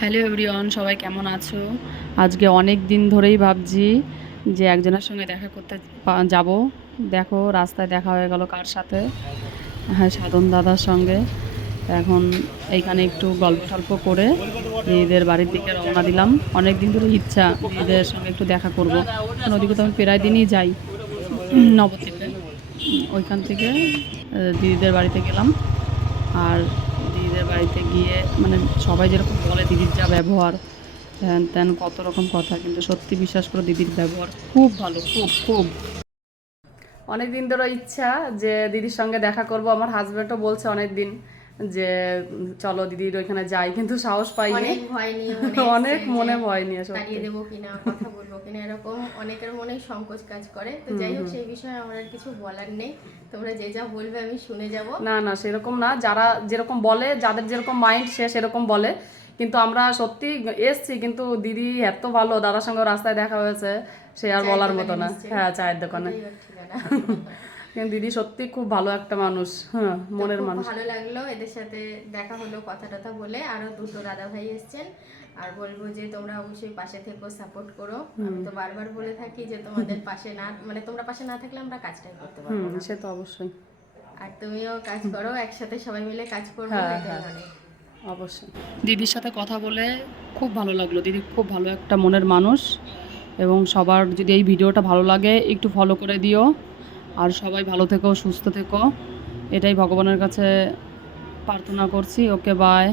Hello everyone, সবাই কেমন আছো? আজকে অনেক দিন ধরেই ভাবছি যে একজনের সঙ্গে দেখা করতে যাব। দেখো রাস্তায় দেখা হয়ে গেল কার সাথে? হ্যাঁ, সাধন দাদার সঙ্গে। এখন এইখানে একটু গল্প টল্প করে দিদিদের বাড়ির দিকে রওনা দিলাম। অনেক দিন ধরে ইচ্ছা দিদিদের সঙ্গে একটু দেখা করব, কারণ ওদিকে তো আমি প্রায় দিনই যাই নবদ্বীপে। ওইখান থেকে দিদিদের বাড়িতে গেলাম। আর দিদিদের বাড়িতে গিয়ে মানে সবাই যেরকম বলে দিদির যা ব্যবহার, হ্যান ত্যান কত রকম কথা, কিন্তু সত্যি বিশ্বাস করো দিদির ব্যবহার খুব ভালো, খুব খুব। অনেক দিন ধরে ইচ্ছা যে দিদির সঙ্গে দেখা করব। আমার হাজব্যান্ডও বলছে অনেক দিন যে চলো দিদির ওইখানে যাই, কিন্তু সাহস পাইনি। অনেক ভয় নিয়ে মনে অনেক এসছে মনে যে ভয় নিয়ে তাড়িয়ে সত্যি। দেবো কিনা, কথা বলবো কিনা, এরকম অনেকের মনে সংকোচ কাজ করে। তো যাই হোক, সেই বিষয়ে আমার আর কিছু বলার নেই। তোমরা যে যা বলবে আমি শুনে যাব। না না, সেরকম না। যারা যেরকম বলে, যাদের যেরকম মাইন্ড সে সেরকম বলে, কিন্তু আমরা সত্যি এসছি। কিন্তু দিদি এত ভালো, দাদার সঙ্গে রাস্তায় দেখা হয়েছে, সে আর চায়ের বলার মতো দোকানে না। নিশ্চয়ই হ্যাঁ, চায়ের দোকানে। ওটাই ওর ঠিকানা। কিন্তু দিদি সত্যি খুব ভালো একটা মানুষ, হ্যাঁ, তো মনের খুব মানুষ। ভালো লাগলো এদের সাথে দেখা হলো, কথা টথা বলে। আরো দুটো দাদা ভাই এসছেন। আর বলবো যে তোমরা অবশ্যই পাশে থেকো, সাপোর্ট করো। আমি তো বারবার বলে থাকি যে তোমাদের পাশে না, মানে তোমরা পাশে না থাকলে আমরা কাজটাই করতে পারবো না। সে তো অবশ্যই। আর তুমিও কাজ করো, একসাথে সবাই মিলে কাজ করবো, হ্যাঁ এটাই হ্যাঁ, অনেক। অবশ্যই। দিদির সাথে কথা বলে খুব ভালো লাগলো। দিদি খুব ভালো একটা মনের মানুষ। এবং সবার যদি এই ভিডিওটা ভালো লাগে একটু ফলো করে দিও। আর সবাই ভালো থেকো, সুস্থ থেকো, এটাই ভগবানের কাছে প্রার্থনা করছি। ওকে, বাই।